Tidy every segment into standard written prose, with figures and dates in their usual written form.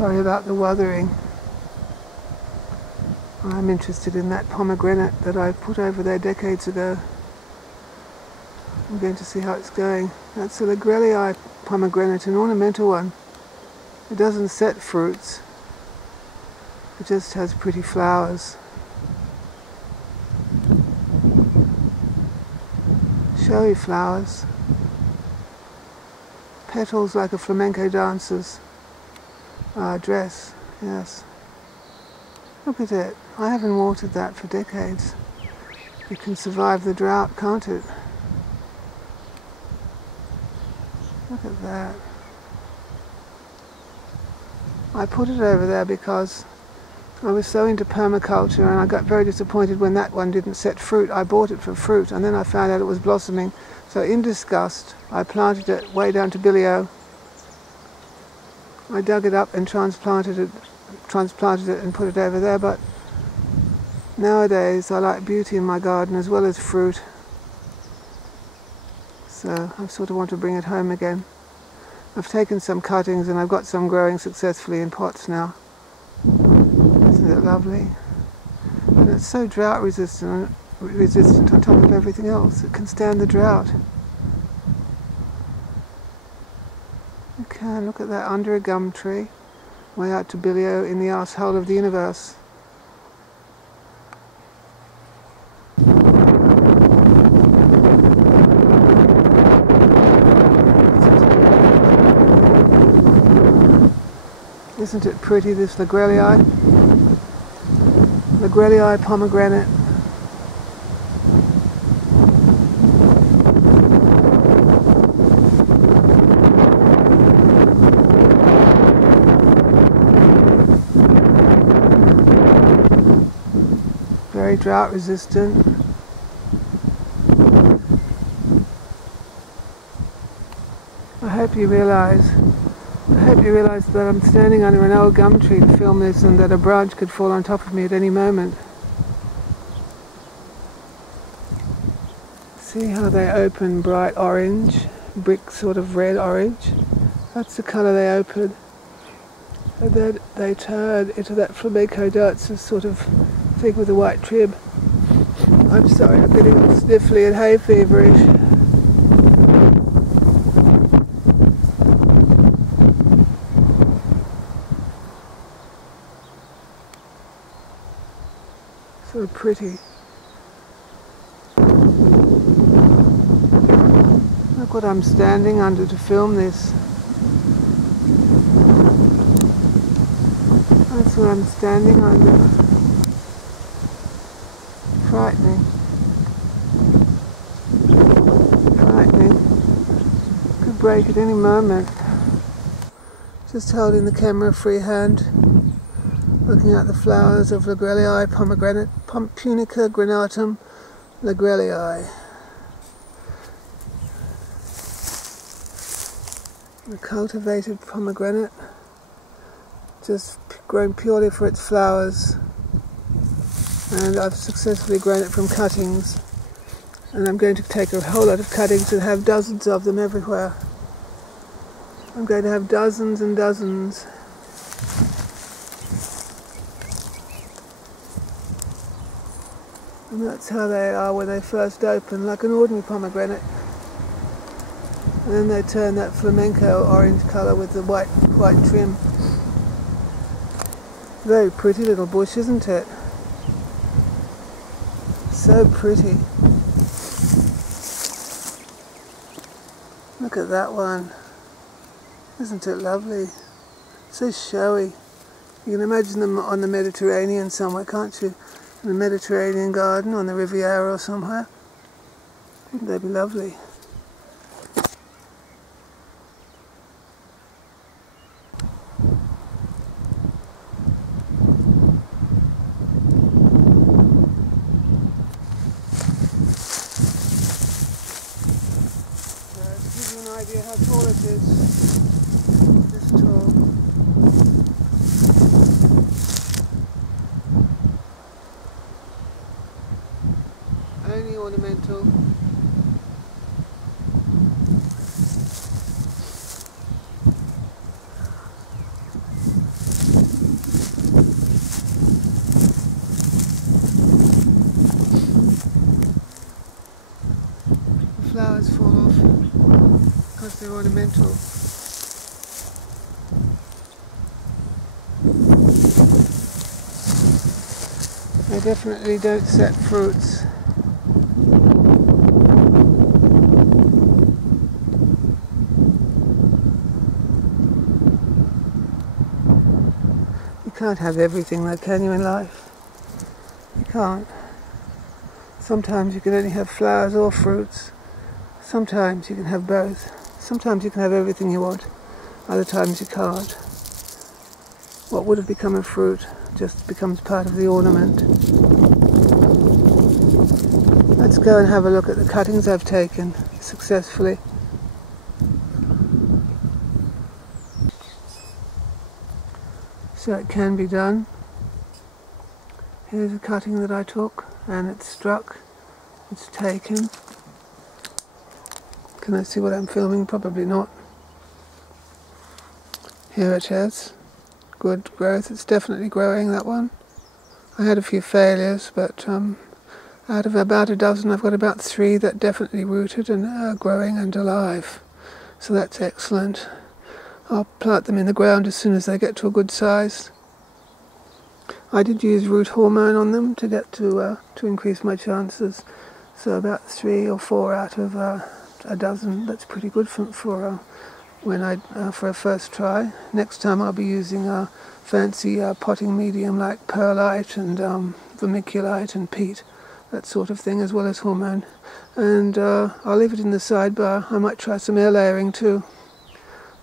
Sorry about the wuthering. I'm interested in that pomegranate that I put over there decades ago. I'm going to see how it's going. That's a Legrelliae pomegranate, an ornamental one. It doesn't set fruits. It just has pretty flowers. Showy flowers. Petals like a flamenco dancer's dress, yes. Look at it. I haven't watered that for decades. It can survive the drought, can't it? Look at that. I put it over there because I was so into permaculture and I got very disappointed when that one didn't set fruit. I bought it for fruit and then I found out it was blossoming. So in disgust, I planted it way down to Billy-O. I dug it up and transplanted it and put it over there, but nowadays I like beauty in my garden as well as fruit. So I sort of want to bring it home again. I've taken some cuttings and I've got some growing successfully in pots now. Isn't it lovely? And it's so drought resistant on top of everything else. It can stand the drought. You can look at that under a gum tree, way out to Billy-O in the arsehole of the universe. Isn't it pretty, this Legrelliae? Legrelliae pomegranate. Very drought resistant. I hope you realize that I'm standing under an old gum tree to film this and that a branch could fall on top of me at any moment. See how they open bright orange, brick sort of red orange? That's the colour they open. And then they turn into that flamenco dancer sort of thing with a white trim. I'm sorry, I'm getting all sniffly and hay feverish. So pretty. Look what I'm standing under to film this. That's what I'm standing under. Frightening. Frightening. Could break at any moment. Just holding the camera free hand. Looking at the flowers of Legrelliae pomegranate, Punica granatum Legrelliae. The cultivated pomegranate, just grown purely for its flowers, and I've successfully grown it from cuttings, and I'm going to take a whole lot of cuttings and have dozens of them everywhere. I'm going to have dozens and dozens. And that's how they are when they first open, like an ordinary pomegranate. And then they turn that flamenco orange colour with the white trim. Very pretty little bush, isn't it? So pretty. Look at that one. Isn't it lovely? So showy. You can imagine them on the Mediterranean somewhere, can't you? In the Mediterranean garden, on the Riviera or somewhere. Wouldn't they be lovely? To give you an idea how tall it is, this tall. Only ornamental. because they're ornamental. They definitely don't set fruits. You can't have everything though, can you, in life? You can't. Sometimes you can only have flowers or fruits. Sometimes you can have both. Sometimes you can have everything you want. Other times you can't. What would have become a fruit just becomes part of the ornament. Let's go and have a look at the cuttings I've taken successfully. So it can be done. Here's a cutting that I took, and it's struck, it's taken. Can I see what I'm filming? Probably not. Here it is. Good growth. It's definitely growing, that one. I had a few failures, but out of about a dozen I've got about 3 that definitely rooted and are growing and alive. So that's excellent. I'll plant them in the ground as soon as they get to a good size. I did use root hormone on them to get to increase my chances. So about 3 or 4 out of a dozen. That's pretty good for a first try. Next time I'll be using a fancy potting medium like perlite and vermiculite and peat, that sort of thing, as well as hormone. And I'll leave it in the sidebar. I might try some air layering too.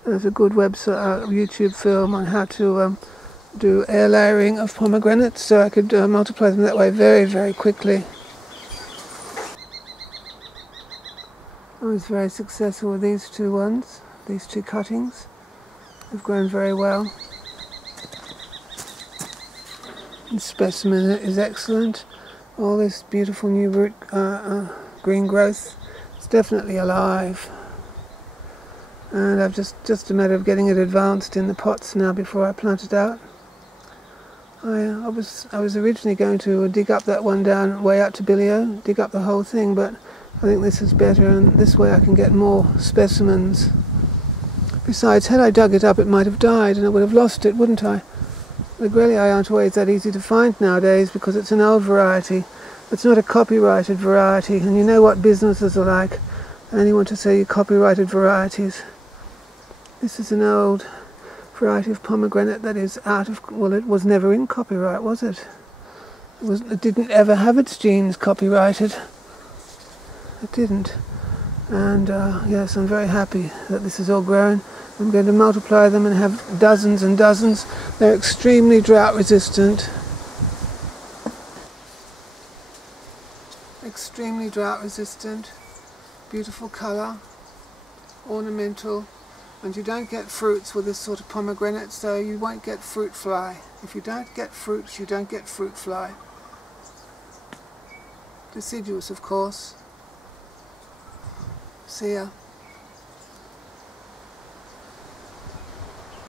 There's a good website, YouTube film on how to do air layering of pomegranates, so I could multiply them that way very, very quickly. I was very successful with these 2 ones, these 2 cuttings. They've grown very well. The specimen is excellent. All this beautiful new root, green growth. It's definitely alive. And I've just a matter of getting it advanced in the pots now before I plant it out. I was originally going to dig up that one down way out to Billio, dig up the whole thing, but I think this is better, and this way I can get more specimens. Besides, had I dug it up, it might have died, and I would have lost it, wouldn't I? Legrelliae aren't always that easy to find nowadays because it's an old variety. It's not a copyrighted variety, and you know what businesses are like. They only want to sell you copyrighted varieties. This is an old variety of pomegranate that is out of, well, it was never in copyright, was it? It didn't ever have its genes copyrighted. It didn't. And yes, I'm very happy that this is all grown. I'm going to multiply them and have dozens and dozens. They're extremely drought resistant. Extremely drought resistant. Beautiful colour. Ornamental. And you don't get fruits with this sort of pomegranate, so you won't get fruit fly. If you don't get fruits, you don't get fruit fly. Deciduous, of course. See ya.